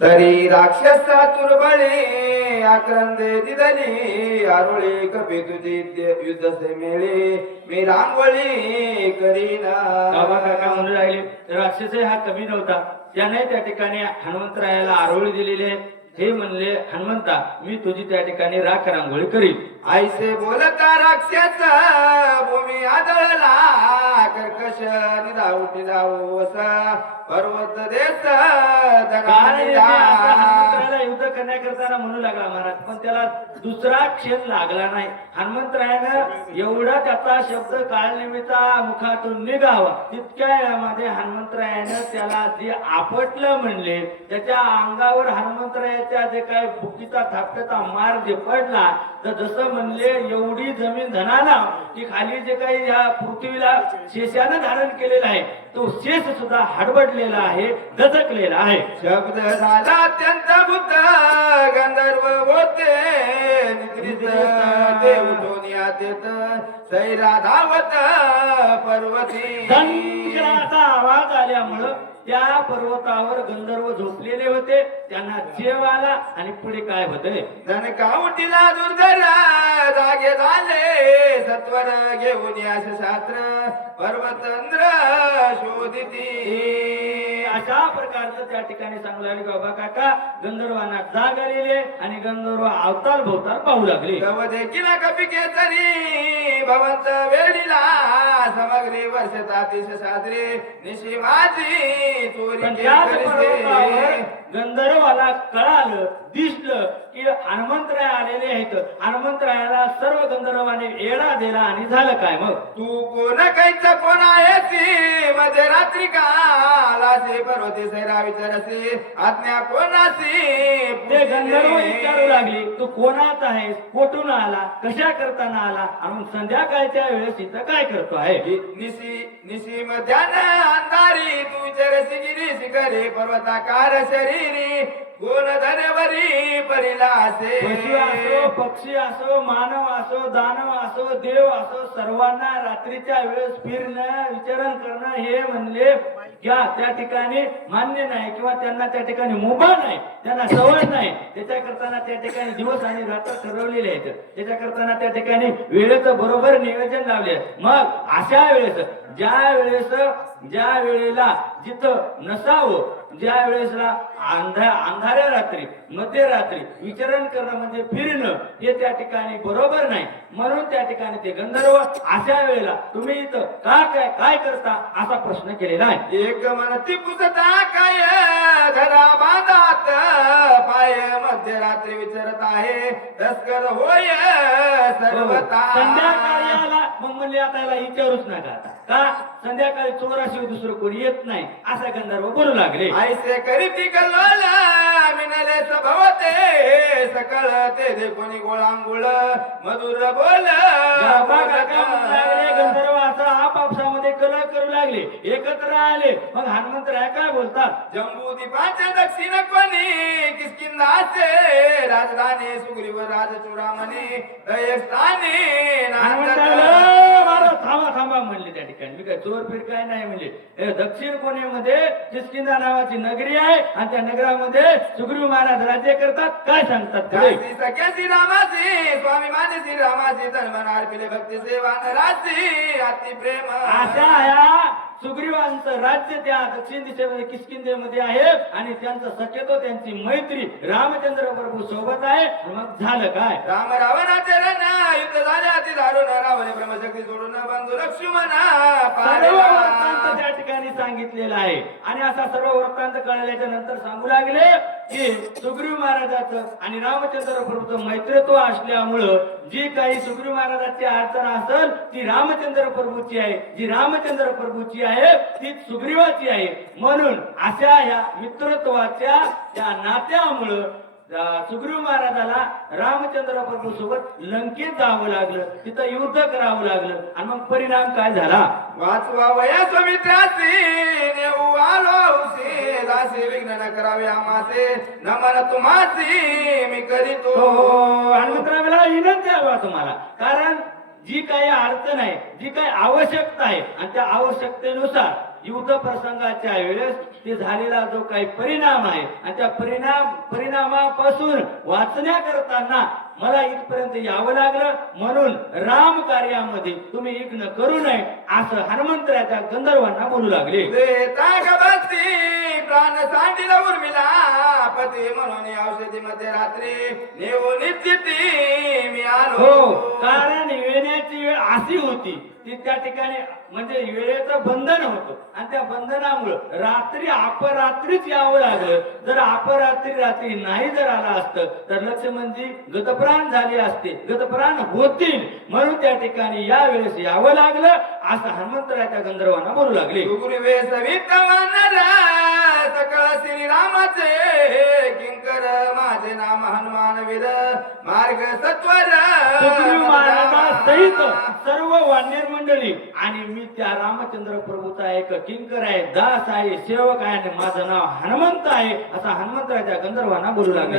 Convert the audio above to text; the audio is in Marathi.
तरी राक्षसा तुरबळे आक्रंदे दिदली आरुळे कपे तुझे युद्ध मेळे. मी रांगोळी करीना. बाबा काका म्हणू लागले? राक्षस हा कमी नव्हता. त्याने त्या ठिकाणी हनुमंतरायाला आरोळी दिलेली आहे. हे म्हणले हनुमंता मी तुझी त्या ठिकाणी राख रांगोळी करील आईसे बोलता राक्षस भूमी आदळला कर्कश निरावटी जाऊस पर्वत धनानिला. हनुमंतरायाला युद्ध करण्याकरता म्हणू लागला महाराज पण त्याला दुसरा क्षण लागला नाही हनुमंतरायानं एवढा त्याचा शब्द काळनिमित्ता मुखातून निघावा तितक्या वेळामध्ये हनुमंतरायानं त्याला जे आपटलं म्हणले त्याच्या अंगावर हनुमंतरायाच्या जे काय बुकीचा थापट्याचा मार जे पडला तर जसं म्हणले एवढी जमीन धनाला की खाली जे काही ह्या पृथ्वीला शेषानं धारण केलेला आहे तो शेष सुद्धा हडबडलेला आहे दचकलेला आहे. शब्द झाला अत्यंत बुद्ध गंधर्व होते. निद्रित ते उठून यात येत सैरा धावत पर्वती. संकराचा आवाज आल्यामुळं त्या पर्वतावर गंधर्व झोपलेले होते. त्यांना जेव आला आणि पुढे काय होतंय? दुर्धर जागे झाले. सत्वर घेऊन यास शास्त्र पर्वतंद्र शोधिती. अशा प्रकारचं त्या ठिकाणी सांगू बाबा काका गंधर्वांना जाग आलेले आणि गंधर्व अवतार भवतार पाहू लागले. गव देखील कपिके तरी भवंत वेळीला समग्री वर्षत अतिश साजरे निशी माझी चोरी गंधर्वाला कळालं दिसलं की हनुमंतराय आलेले आहेत. हनुमंतरायाला सर्व गंधर्वाने येडा दिला आणि झालं काय मग? तू कोण कैच कोण आहे मध्ये रात्री कालासे पर्वती सैरा विचारसे आज्ञा कोणासी ते गंधर्व विचारू लागली तू कोणात आहेस? कुठून आला? कशा करताना आला? आणि संध्याकाळच्या वेळेस इथं काय करतो आहे? निशी निशी मध्यान अंधारी तू विचारसी गिरी शिखरे पर्वताकार शरीरी. कोण धनवरी परिलासे. पशु असो पक्षी असो मानव असो दानव असो देव असो सर्वांना रात्रीच्या वेळेस फिरणं विचरण करणं हे म्हणले घ्या त्या ठिकाणी मान्य नाही किंवा त्यांना त्या ठिकाणी मुभा नाही त्यांना सवय नाही. त्याच्या करताना त्या ठिकाणी दिवस आणि रात्र ठरवलेले आहेत. त्याच्या करताना त्या ठिकाणी वेळेचं बरोबर नियोजन लावले मग अशा वेळेस ज्या वेळेस ज्या वेळेला जिथं नसावं ज्या वेळेसला अंधा अंधाऱ्या रात्री मध्यरात्री विचरण करणं म्हणजे फिरणं हे त्या ठिकाणी बरोबर नाही. म्हणून त्या ठिकाणी ते गंधर्व अशा वेळेला तुम्ही इथं का काय काय करता? असा प्रश्न केलेला आहे. एक म्हणती पुसता काय धरा बांधात पाय मध्यरात्री विचारत आहे. तस्कर होय सर्वता संध्याकाळी आला मग म्हणले आता याला विचारूच नका आता. का? संध्याकाळी चोराशिवाय दुसरं कोणी येत नाही? असा गंधर्व बोलू लागले. ऐसे करीती कल्लोल मिनले भवते सकळ ते देखोनी गोळांगुळ मधुर बोल. गंधर्व असा आपापसामध्ये कलह करू लागले. एकत्र आले. मग हनुमंतराय काय बोलतात? जम्बू दीपाच्या दक्षिण कोणी किसकिंदाचे राजधानी सुग्रीव राज चुडामणी दयस्थानी महाराज थांबा थांबा. म्हणले त्या ठिकाणी. मी काय फिर काय नाही म्हणजे. दक्षिण कोणेमध्ये? किसकिंदा नावाची नगरी आहे आणि त्या नगरामध्ये सुग्रीव महाराज राज्य करतात. काय सांगतात स्वामी माझे स्वामी मानसी रामासी धर्म अर्पिले भक्ती सेवा रासी अति प्रेम. अशा ह्या सुग्रीवांचं राज्य त्या दक्षिण दिशेमध्ये किसकिंदेमध्ये आहे आणि त्यांचं शक्यतो त्यांची मैत्री रामचंद्र प्रभू सोबत आहे. मग झालं काय? राम रावणाचे रण युद्ध झाले अति दारुण. रावणे ब्रह्मशक्ती सोडून बंधू लक्ष्मण सर्व वृत्तांत पारिला. त्या ठिकाणी सांगितलेला आहे. आणि असा सर्व वृत्तांत कळल्याच्या नंतर सांगू लागले की सुग्रीव महाराजाचं आणि रामचंद्र प्रभूच मैत्रत्व असल्यामुळं जी काही सुग्रीव महाराजाची अडचण असेल ती रामचंद्र प्रभूची आहे. जी रामचंद्र प्रभूची आहे ती सुग्रीवाची आहे. म्हणून अशा ह्या मित्रत्वाच्या त्या नात्यामुळं सुग्रीव महाराजाला रामचंद्र प्रभू सोबत लंकेत जावं लागलं. तिथं युद्ध करावं लागलं. आणि मग परिणाम काय झाला? वाचवा वया सुमित्रासी नेऊ आलो दासी विघ्न करावे आमासे नमन तुम्हासी मी करीतो. हनुमंतरावाला विनंती आहे बा तुम्हाला. कारण जी काही अडचण आहे जी काही आवश्यकता आहे आणि त्या आवश्यकतेनुसार युद्ध प्रसंगाच्या वेळेस ते झालेला जो काही परिणाम आहे आणि त्या परिणाम परिणामापासून वाचण्या करताना मला इथपर्यंत यावं लागलं. म्हणून राम कार्यामध्ये तुम्ही इग्न करू नये असं हनुमंतराच्या गंधर्वांना बोलू लागले. देता प्राण सांडीला उर्मिला पती म्हणून औषधी मध्ये रात्री नेऊ निश्चिती मी आलो. हो कारण येण्याची वेळ अशी होती ती त्या ठिकाणी म्हणजे वेळेचं बंधन होतं. आणि त्या बंधनामुळं रात्री अपरात्रीच यावं लागलं. जर अपरात्री रात्री नाही जर आला असतं तर लक्ष्मणजी गतप्राण झाले असते गतप्राण होतील. म्हणून त्या ठिकाणी या वेळेस यावं लागलं असं हनुमंतराच्या गंधर्वांना बोलू लागले. गुरुवे सवित वानर सकळ श्रीरामाचे किंकर माझे नाम हनुमान वीर मार्ग सत्वर. महाराजासहित सर्व वानर मंडळी आणि मी त्या रामचंद्र प्रभूचा एक किंकर आहे दास आहे सेवक आहे आणि माझं नाव हनुमंत आहे असा हनुमंतराच्या गंधर्वांना बोलू लागले.